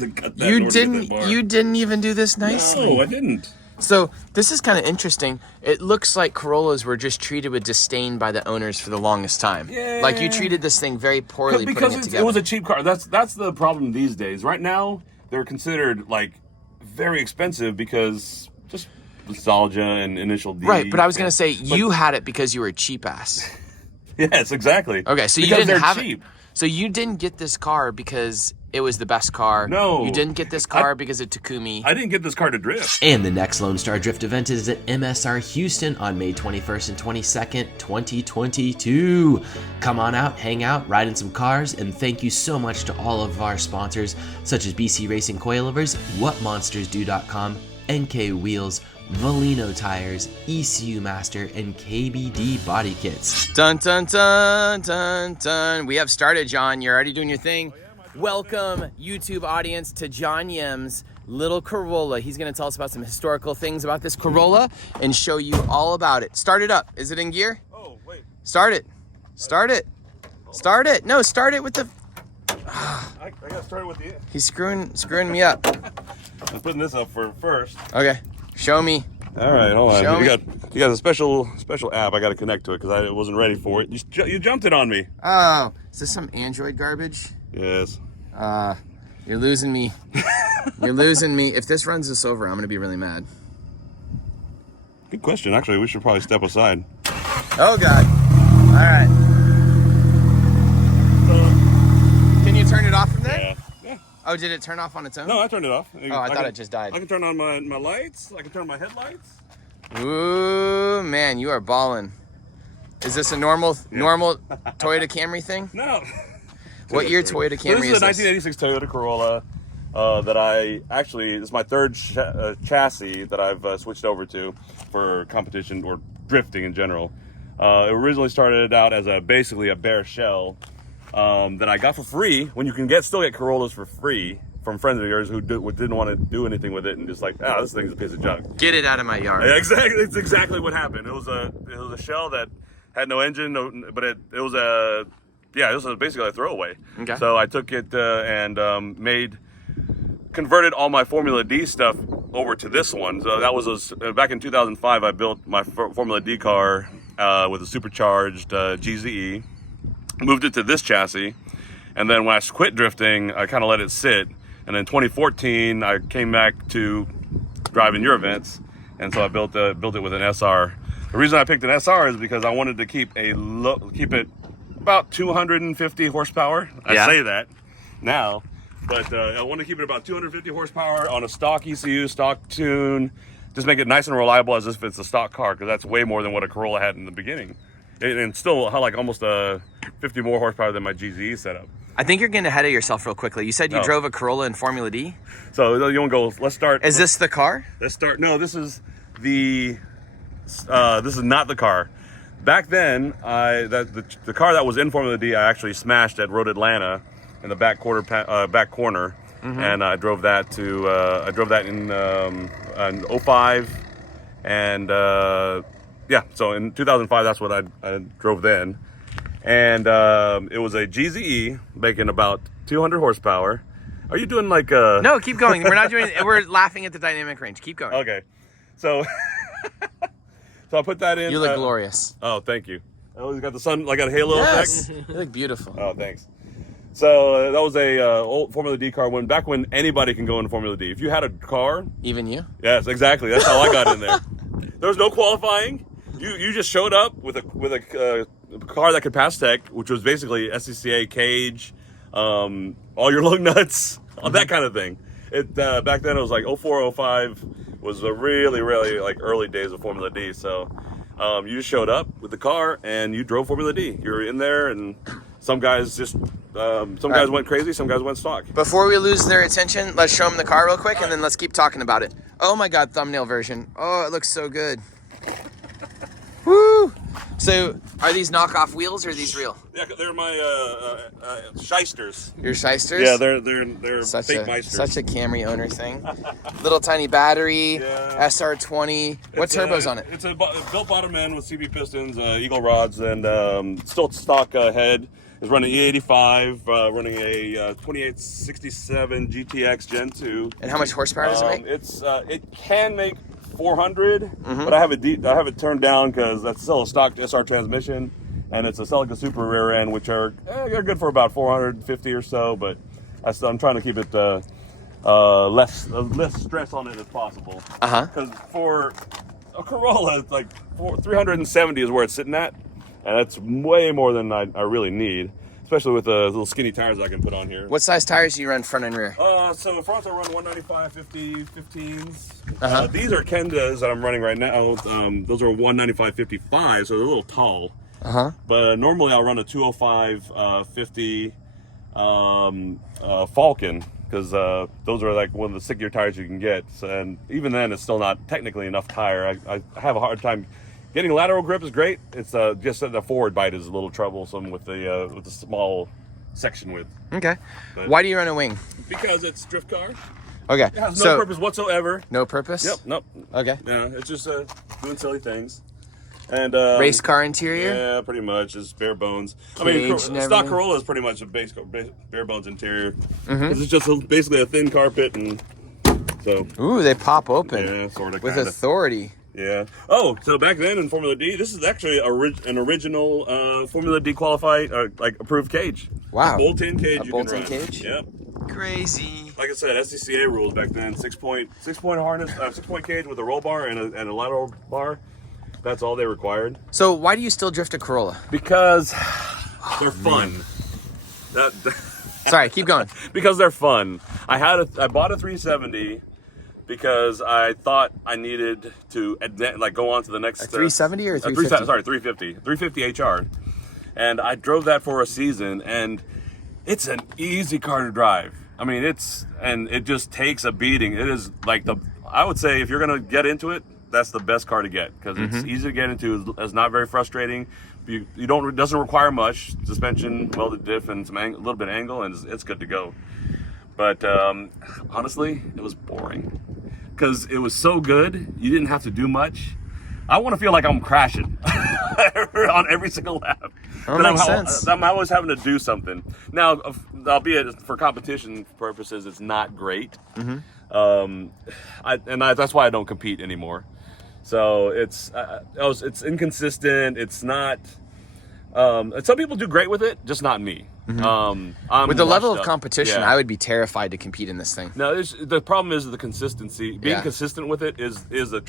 had to cut that. You didn't even do this nicely. No, I didn't. So this is kind of interesting. It looks like Corollas were just treated with disdain by the owners for the longest time. Yeah. Like you treated this thing very poorly Because putting it together. it was a cheap car. That's the problem these days. Right now, they're considered like very expensive because just nostalgia and initial D. Right, but I was going to say you had it because you were a cheap ass. Yes, exactly. Okay, so because you didn't have cheap. it. So you didn't get this car because it was the best car. No. You didn't get this car because of Takumi. I didn't get this car to drift. And the next Lone Star Drift event is at MSR Houston on May 21st and 22nd, 2022. Come on out, hang out, ride in some cars, and thank you so much to all of our sponsors, such as BC Racing Coilovers, WhatMonstersDo.com, NK Wheels, Valino Tires, ECU Master, and KBD Body Kits. Dun, dun, dun, dun, dun. We have started, John. You're already doing your thing. Welcome, YouTube audience, to John Yim's little Corolla. He's going to tell us about some historical things about this Corolla and show you all about it. Start it up. Is it in gear? Oh, wait. Start it. Start it. Start it. No, start it with the... I got started with the... He's screwing me up. I'm putting this up for first. Okay. Show me. All right, hold on. Show me. You got a special app. I got to connect to it because I wasn't ready for it. You jumped it on me. Oh, is this some Android garbage? Yes. You're losing me. You're losing me. If this runs us over, I'm going to be really mad. Good question. Actually, we should probably step aside. Oh, God. All right. Can you turn it off from there? Yeah. Oh, did it turn off on its own? No, I turned it off. I thought it just died. I can turn on my lights. I can turn on my headlights. Ooh, man, you are balling. Is this a normal Toyota Camry thing? No. What year Toyota Camry is this? This is a 1986 Toyota Corolla that this is my third chassis that I've switched over to for competition or drifting in general. It originally started out as basically a bare shell that I got for free when you can still get Corollas for free from friends of yours who didn't want to do anything with it and just like, this thing's a piece of junk. Get it out of my yard. Yeah, exactly. It's exactly what happened. It was a shell that had no engine, but it was basically a throwaway. Okay. So I took it and converted all my Formula D stuff over to this one. So that was back in 2005. I built my Formula D car with a supercharged GZE. Moved it to this chassis, and then when I quit drifting, I kind of let it sit. And in 2014, I came back to driving your events, and so I built it with an SR. The reason I picked an SR is because I wanted to keep it about 250 horsepower. Yeah. I say that now, but I want to keep it about 250 horsepower on a stock ECU, stock tune. Just make it nice and reliable as if it's a stock car, because that's way more than what a Corolla had in the beginning. And still like almost 50 more horsepower than my GZE setup. I think you're getting ahead of yourself real quickly. You said you drove a Corolla in Formula D? So you want to go, let's start. Is this the car? Let's start. No, this is not the car. Back then, the car that was in Formula D, I actually smashed at Road Atlanta in the back corner, mm-hmm. And I drove that in 05, and so in 2005, that's what I drove then. And it was a GZE making about 200 horsepower. Are you doing like a... No, keep going. We're laughing at the dynamic range. Keep going. Okay. So I put that in. You look glorious. Oh, thank you. Oh, you got the sun, like a halo Yes. effect? You look beautiful. Oh, thanks. So that was a old Formula D car back when anybody can go into Formula D. If you had a car... Even you? Yes, exactly. That's how I got in there. There was no qualifying. You just showed up with a car that could pass tech, which was basically SCCA cage, all your lug nuts, all that kind of thing. Back then it was like 04, 05 was a really, really like early days of Formula D. So you just showed up with the car and you drove Formula D. You were in there, and some guys guys went crazy, some guys went stock. Before we lose their attention, let's show them the car real quick, and then let's keep talking about it. Oh my God, thumbnail version. Oh, it looks so good. Woo! So, are these knockoff wheels or are these real? Yeah, they're my shysters. Your shysters? Yeah, they're fake meisters. Such a Camry owner thing. Little tiny battery, yeah. SR20. What turbo's on it? It's a built bottom end with CB pistons, Eagle rods, and still stock head. is running E85, running a 2867 GTX Gen 2. And how much horsepower does it make? It can make 400, but I have it turned down because that's still a stock SR transmission, and it's a Celica Super rear end, which are they're good for about 450 or so. But I'm trying to keep it less stress on it as possible. Because for a Corolla, it's like 370 is where it's sitting at, and that's way more than I really need. Especially with the little skinny tires I can put on here. What size tires do you run front and rear? So front I run 195 50 15s. These are Kendas that I'm running right now. Those are 195 55, so they're a little tall. But normally I'll run a 205 50 Falcon, because those are like one of the stickier tires you can get. And even then, it's still not technically enough tire. I have a hard time. Getting lateral grip is great. It's just that the forward bite is a little troublesome with the small section width. Okay. But why do you run a wing? because it's drift car. Okay. It has no purpose whatsoever. No purpose? Yep. Nope. Okay. Yeah. It's just doing silly things. And race car interior? Yeah, pretty much. It's bare bones. Cage Stock Corolla is pretty much a bare bones interior. It's just basically a thin carpet, and so. Ooh, they pop open. Yeah, sort of. With authority. Yeah. Oh, so back then in Formula D, this is actually an original Formula D qualified, approved cage. Wow. A bolt-in cage. A bolt-in cage? Yep. Crazy. Like I said, SCCA rules back then. 6-point harness, 6-point cage with a roll bar and a lateral bar. That's all they required. So why do you still drift a Corolla? Because they're fun. Sorry, keep going. Because they're fun. I bought a 370. Because I thought I needed to go on to the next... A 370 or a 350? Sorry, 350. 350 HR. And I drove that for a season, and it's an easy car to drive. I mean, it just takes a beating. It is like I would say if you're going to get into it, that's the best car to get, because it's easy to get into. It's not very frustrating. It doesn't require much. Suspension, welded diff, and a little bit of angle, and it's good to go. But honestly, it was boring. Because it was so good, you didn't have to do much. I want to feel like I'm crashing on every single lap. That makes sense. I'm always having to do something. Now, albeit for competition purposes, it's not great. That's why I don't compete anymore. So it's inconsistent. It's not. Some people do great with it, just not me. With the level of competition, I would be terrified to compete in this thing. No, the problem is the consistency. Being consistent with it is the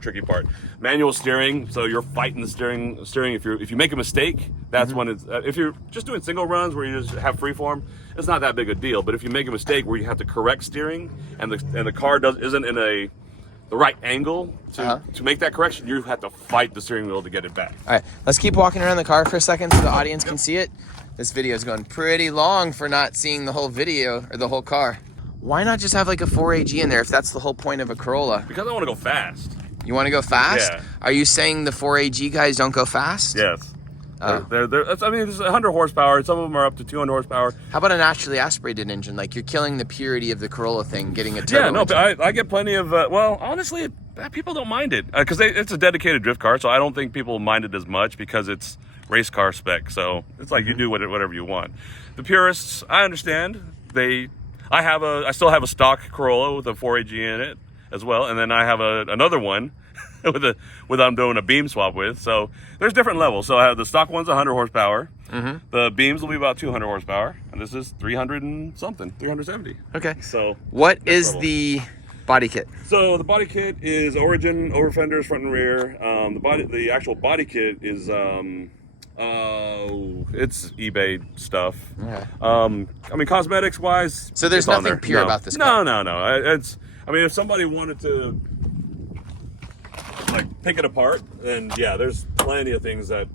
tricky part. Manual steering, so you're fighting the steering. If you make a mistake, that's when it's. If you're just doing single runs where you just have freeform, it's not that big a deal. But if you make a mistake where you have to correct steering and the car isn't in the right angle to make that correction, you have to fight the steering wheel to get it back. All right, let's keep walking around the car for a second so the audience can see it. This video is going pretty long for not seeing the whole video or the whole car. Why not just have like a 4AG in there if that's the whole point of a Corolla? Because I want to go fast. You want to go fast? Yeah. Are you saying the 4AG guys don't go fast? Yes. There's 100 horsepower. Some of them are up to 200 horsepower. How about a naturally aspirated engine? Like, you're killing the purity of the Corolla thing, getting a turbo engine. I get plenty of, honestly, people don't mind it. Because it's a dedicated drift car, so I don't think people mind it as much because it's race car spec. So it's like you do whatever you want. The purists, I understand. I still have a stock Corolla with a 4AG in it as well. And then I have another one with I'm doing a beam swap with. So there's different levels. So I have the stock one's 100 horsepower. The beams will be about 200 horsepower, and this is 300 and something, 370. Okay. So what is the body kit? So the body kit is Origin over fenders, front and rear. The actual body kit is it's eBay stuff. Okay. Cosmetics wise. So there's nothing pure about this car. No. If somebody wanted to pick it apart, then there's plenty of things that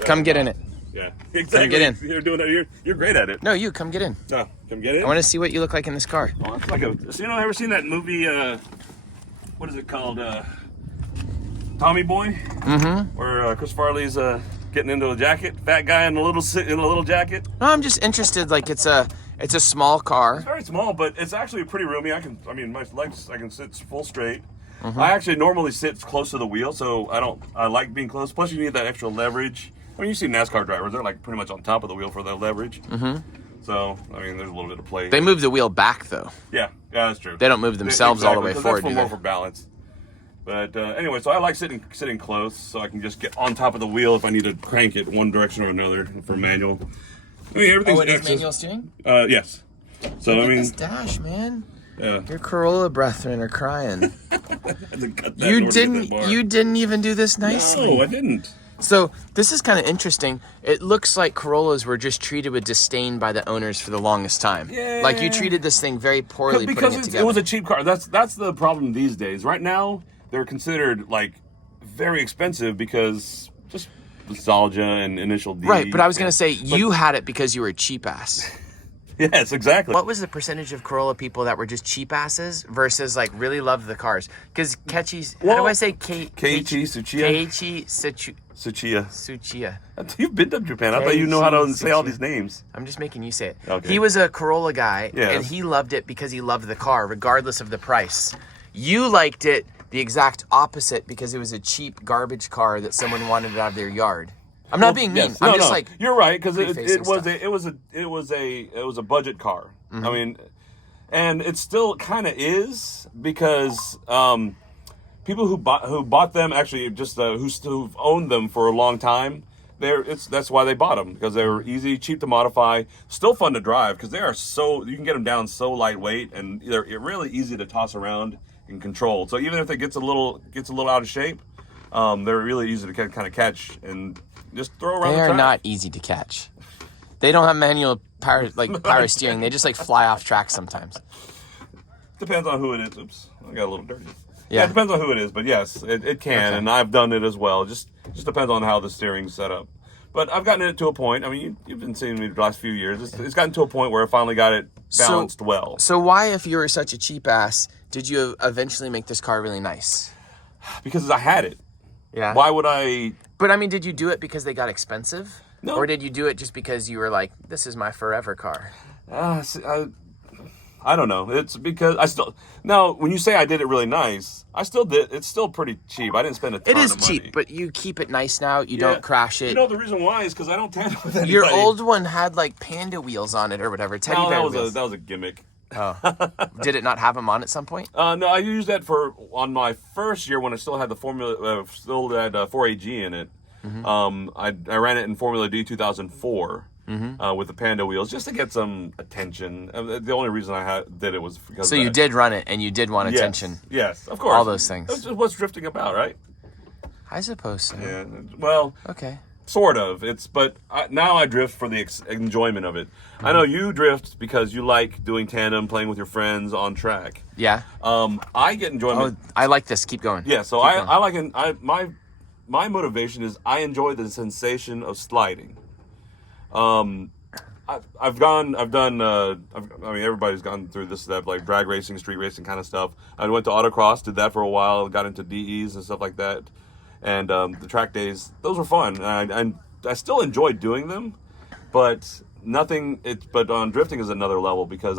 come get in it. Yeah, exactly. Come get in. You're doing it. You're great at it. No, you come get in. No, come get in. I want to see what you look like in this car. Oh, it's like ever seen that movie? What is it called? Tommy Boy. Where Chris Farley's getting into a jacket, fat guy in a little jacket. No, I'm just interested. Like, it's a small car. It's very small, but it's actually pretty roomy. My legs, I can sit full straight. I actually normally sit close to the wheel, so I like being close. Plus, you need that extra leverage I mean, you see NASCAR drivers; they're like pretty much on top of the wheel for their leverage. Mm-hmm. So, I mean, there's a little bit of play. They move the wheel back though. Yeah, that's true. They don't move themselves all the way forward. That's more for balance. But anyway, so I like sitting close, so I can just get on top of the wheel if I need to crank it one direction or another for manual. I mean, everything's it is manual steering? Yes. So Look I mean, at this dash, man. yeah. Your Corolla brethren are crying. You You didn't even do this nicely. No, I didn't. So this is kind of interesting. It looks like Corollas were just treated with disdain by the owners for the longest time. Yeah. Like you treated this thing very poorly Because putting it together. it was a cheap car. That's the problem these days. Right now, they're considered like very expensive because just nostalgia and initial D. Right, but I was going to say, you had it because you were a cheap ass. Yes, exactly. What was the percentage of Corolla people that were just cheap asses versus like really loved the cars? Because Keiichi, how do I say Keiichi Tsuchiya? Keiichi Tsuchiya. Tsuchiya. You've been to Japan. I thought you know how to say all these names. I'm just making you say it. Okay. He was a Corolla guy, Yes. and he loved it because he loved the car, regardless of the price. You liked it the exact opposite because it was a cheap garbage car that someone wanted out of their yard. I'm not being mean. Yes. I'm No, just no. like You're right because prefacing it was a budget car. Mm-hmm. I mean, and it still kind of is because people who bought them actually just who've owned them for a long time. That's why they bought them because they were easy, cheap to modify, still fun to drive because they are you can get them down so lightweight and they're really easy to toss around and control. So even if it gets a little out of shape, they're really easy to kind of catch and just throw around. they the are track. not easy to catch. They don't have manual power steering. They just like fly off track sometimes. Depends on who it is. Oops, I got a little dirty. Yeah. It depends on who it is, but yes, it can, Okay. and I've done it as well. Just depends on how the steering's set up. But I've gotten it to a point. I mean, you've been seeing me the last few years. It's gotten to a point where I finally got it balanced well. So why, if you were such a cheap ass, did you eventually make this car really nice? Because I had it. Yeah. Why would I? But I mean, did you do it because they got expensive? No. Or did you do it just because you were like, this is my forever car? I don't know. It's because now when you say I did it really nice, I still did. It's still pretty cheap. I didn't spend a ton It is of money. cheap, but you keep it nice now. You Yeah. don't crash it. You know the reason why is because I don't tandem with anybody. Your old one had like panda wheels on it or whatever. Teddy No, bear that wheels. was a gimmick. Oh. Did it not have them on at some point? No, I used that on my first year when I still had the Formula, still had 4AG in it. Mm-hmm. I ran it in Formula D 2004 with the Panda wheels just to get some attention. The only reason I did it was because. So of you that. did run it and you did want Yes. attention. Yes, of course. All those things. That's just what's drifting about, right? I suppose so. Yeah. Well, Okay. sort of. But now I drift for the enjoyment of it. I know you drift because you like doing tandem, playing with your friends on track. Yeah. I get enjoyment. Oh, I like this. Keep going. Yeah, so I like my motivation is I enjoy the sensation of sliding. I mean, everybody's gone through this stuff like drag racing, street racing kind of stuff. I went to autocross, did that for a while, got into DEs and stuff like that, and the track days, those were fun, and I still enjoy doing them, but on drifting is another level because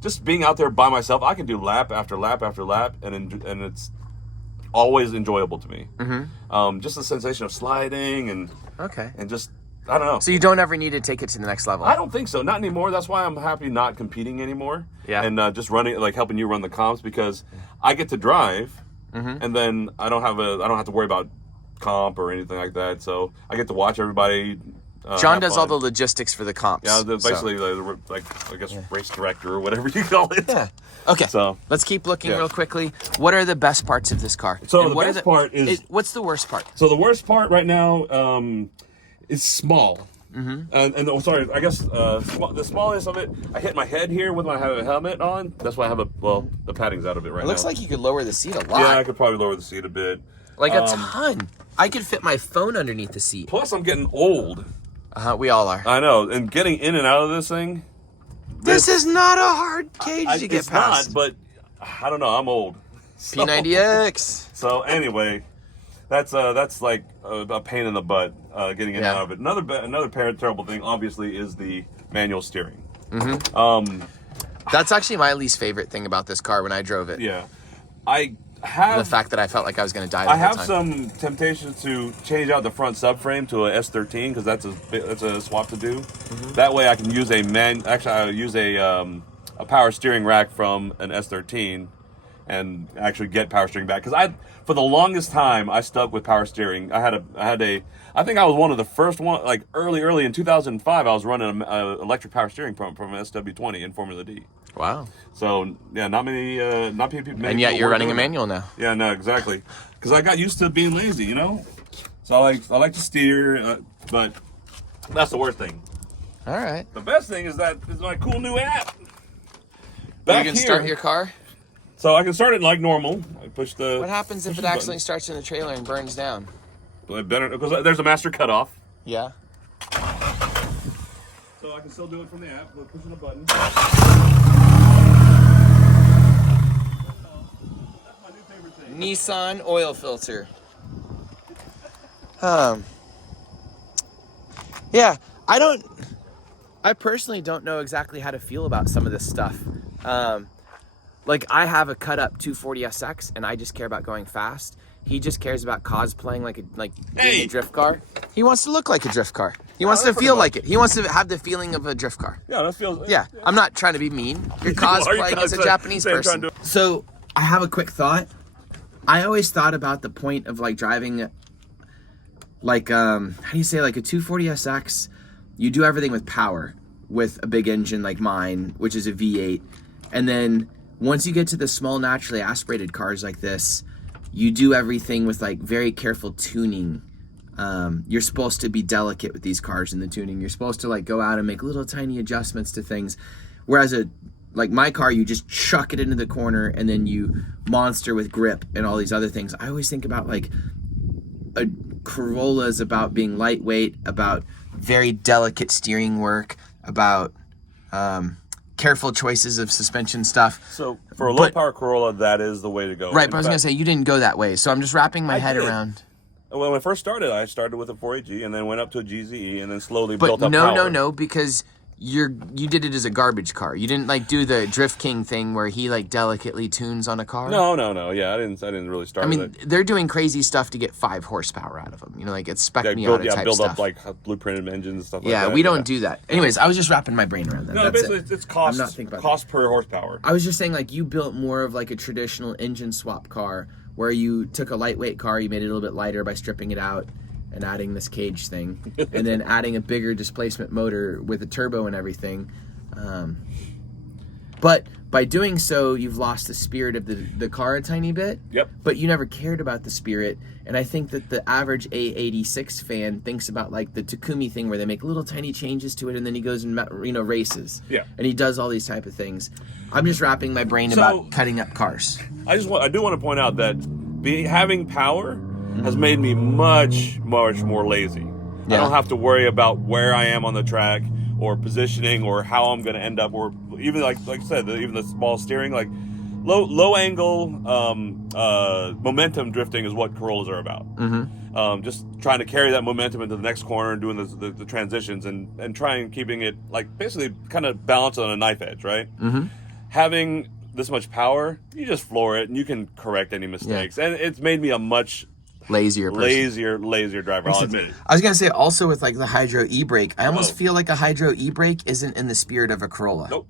just being out there by myself. I can do lap after lap after lap, and it's always enjoyable to me. Mm-hmm. Just the sensation of sliding and just I don't know. So you don't ever need to take it to the next level? I don't think so. Not anymore. That's why I'm happy not competing anymore. Yeah. And just running, like helping you run the comps because I get to drive, and then I don't have to worry about comp or anything like that. So I get to watch everybody. John does all the logistics for the comps. Yeah, basically like I guess race director or whatever you call it. Yeah. Okay. So let's keep looking yeah. real quickly. What are the best parts of this car? So And the what best are part is- what's the worst part? So the worst part right now is small. And sorry, I guess the smallest of it, I hit my head here with my helmet on. That's why I have the padding's out of it right now. It looks like you could lower the seat a lot. Yeah, I could probably lower the seat a bit. Like a ton. I could fit my phone underneath the seat. Plus, I'm getting old. We all are. I know, and getting in and out of this thing. This is not a hard cage to get it's past. not, but I don't know. I'm old. So- P90X. So anyway, that's like a pain in the butt getting in and out of it. Another terrible thing, obviously, is the manual steering. That's actually my least favorite thing about this car when I drove it. Yeah, I the fact that I felt like I was going to die the I whole have time. some temptations to change out the front subframe to a S13 because that's a swap to do. That way I can use I use a power steering rack from an S13 and actually get power steering back. Because for the longest time I stuck with power steering. I think I was one of the first one, like early in 2005. I was running an electric power steering from an SW20 in Formula D. Wow. So yeah, not many people. And yet you're running a manual now. Yeah, no, exactly. Because I got used to being lazy, you know. So I like to steer, but that's the worst thing. All right. The best thing is my cool new app. You can start your car. So I can start it like normal. I push the. What happens if it accidentally starts in the trailer and burns down? Better because there's a master cutoff. Yeah. So I can still do it from the app with pushing a button. Nissan oil filter. Yeah, I personally don't know exactly how to feel about some of this stuff. Like I have a cut up 240SX and I just care about going fast. He just cares about cosplaying like being a drift car. He wants to look like a drift car. He wants to feel like it. He wants to have the feeling of a drift car. Yeah, that feels. Yeah, I'm not trying to be mean. You're cosplaying as a Japanese person. So I have a quick thought. I always thought about the point of like driving, like how do you say, like a 240SX. You do everything with power, with a big engine like mine, which is a V8, and then once you get to the small naturally aspirated cars like this, you do everything with like very careful tuning. You're supposed to be delicate with these cars in the tuning. You're supposed to like go out and make little tiny adjustments to things. Whereas like my car, you just chuck it into the corner and then you monster with grip and all these other things. I always think about like a Corolla is about being lightweight, about very delicate steering work, about careful choices of suspension stuff. So for a low power Corolla, that is the way to go. Right, but I was gonna say you didn't go that way, so I'm just wrapping my head around. When I first started, I started with a 4AG and then went up to a GZE and then slowly built up power. No, because you did it as a garbage car. You didn't like do the Drift King thing where he like delicately tunes on a car. No. Yeah, I didn't really start. I mean, they're doing crazy stuff to get 5 horsepower out of them. You know, like it's spec me out type build stuff. up like blueprinted engines and stuff like that. Yeah, we don't do that. Anyways, I was just wrapping my brain around that. No, That's basically it's I'm not thinking about cost per horsepower. I was just saying like you built more of like a traditional engine swap car where you took a lightweight car, you made it a little bit lighter by stripping it out and adding this cage thing, and then adding a bigger displacement motor with a turbo and everything. But by doing so, you've lost the spirit of the car a tiny bit. Yep. But you never cared about the spirit, and I think that the average AE86 fan thinks about like the Takumi thing where they make little tiny changes to it, and then he goes and races. Yeah. And he does all these type of things. I'm just wrapping my brain about cutting up cars. I do want to point out that having power has made me much more lazy. Yeah. I don't have to worry about where I am on the track or positioning or how I'm going to end up, or even like I said, even the small steering, like low angle momentum drifting is what Corollas are about. Just trying to carry that momentum into the next corner and doing the transitions and trying keeping it like basically kind of balanced on a knife edge, right? Having this much power, you just floor it and you can correct any mistakes. And it's made me a much lazier driver, I'll admit it. I was gonna say also with like the hydro e-brake, I almost feel like a hydro e-brake isn't in the spirit of a Corolla. Nope.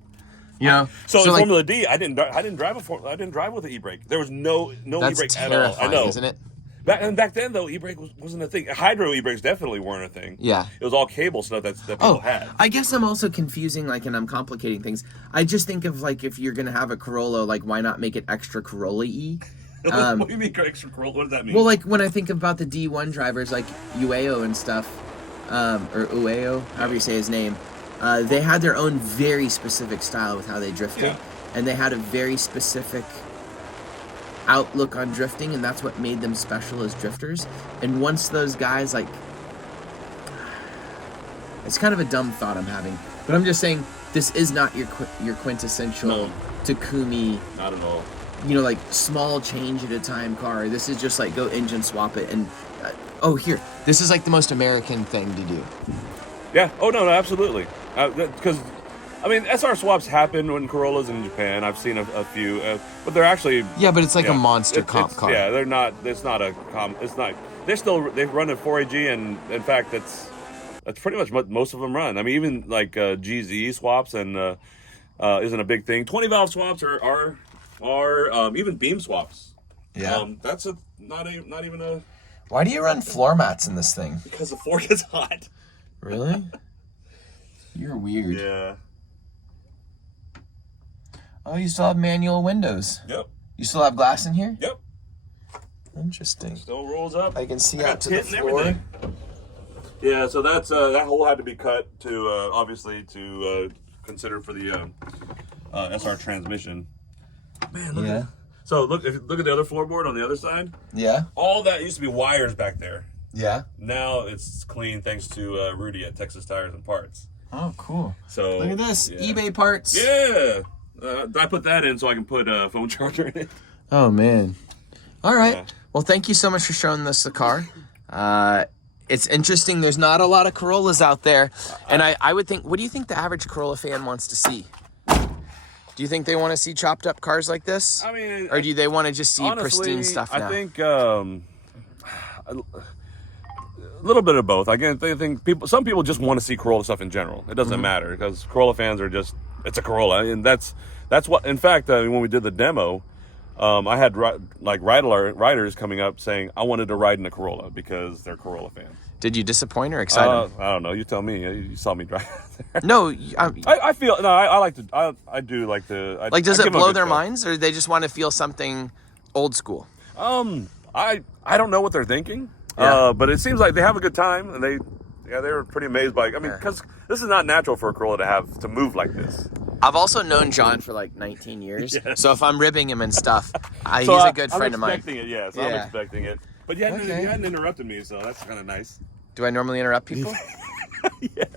You know, so in like, Formula D, I didn't drive with an e-brake. There was no e-brake at all. I know, isn't it? Back then though, e-brake wasn't a thing. Hydro e-brakes definitely weren't a thing. Yeah, it was all cable stuff that people had. I guess I'm also confusing, like, and I'm complicating things. I just think of like if you're gonna have a Corolla, like why not make it extra Corolla-y? What do you mean extra Corolla? What does that mean? Well, like when I think about the D1 drivers, like Ueo and stuff, or Ueo, however you say his name, they had their own very specific style with how they drifted, and they had a very specific outlook on drifting, and that's what made them special as drifters. And once those guys, like, it's kind of a dumb thought I'm having, but I'm just saying this is not your quintessential Takumi. Not at all. You know, like small change at a time car. This is just like go engine swap it and here. This is like the most American thing to do. Yeah. Oh no, absolutely. Because I mean, SR swaps happen when Corollas in Japan. I've seen a few, but they're actually Yeah, but it's like a yeah, monster comp car. Yeah, they're not. It's not a comp. It's not. They run a 4AG, and in fact, that's pretty much what most of them run. I mean, even like GZE swaps and isn't a big thing. 20 valve swaps are even beam swaps. Yeah. That's not even a. Why do you run floor mats in this thing? Because the floor gets hot. Really? You're weird. Yeah. Oh, you still have manual windows. Yep. You still have glass in here? Yep. Interesting. Still rolls up. I can see I got out to the tint and floor. everything. Yeah, so that's that hole had to be cut to obviously to consider for the SR transmission. Man, look at so look at the other floorboard on the other side. Yeah. All that used to be wires back there. Yeah. Now it's clean thanks to Rudy at Texas Tires and Parts. Oh, cool. So Look at this. yeah. eBay parts. Yeah. I put that in so I can put a phone charger in it. Oh, man. All right. Yeah. Well, thank you so much for showing us the car. It's interesting. There's not a lot of Corollas out there. And I would think, what do you think the average Corolla fan wants to see? Do you think they want to see chopped up cars like this? I mean, or do they want to just see honestly, pristine stuff now? I think a little bit of both. Again, I think some people just want to see Corolla stuff in general. It doesn't matter because Corolla fans are just, it's a Corolla. And that's what, in fact, when we did the demo, I had riders coming up saying, I wanted to ride in a Corolla because they're Corolla fans. Did you disappoint or excite them? I don't know. You tell me. You saw me drive there. No. I feel, no, I like to, I do like to. Like, does I it give them a blow good their show. minds, or they just want to feel something old school? I don't know what they're thinking, Yeah. but it seems like they have a good time, and they were pretty amazed by. I mean, because this is not natural for a Corolla to move like this. I've also known John for like 19 years, Yes. so if I'm ribbing him and stuff, he's So a good friend of I'm mine. expecting it, yeah. So Yeah. I'm expecting it, but you hadn't Okay. interrupted me, so that's kind of nice. Do I normally interrupt people? Yes.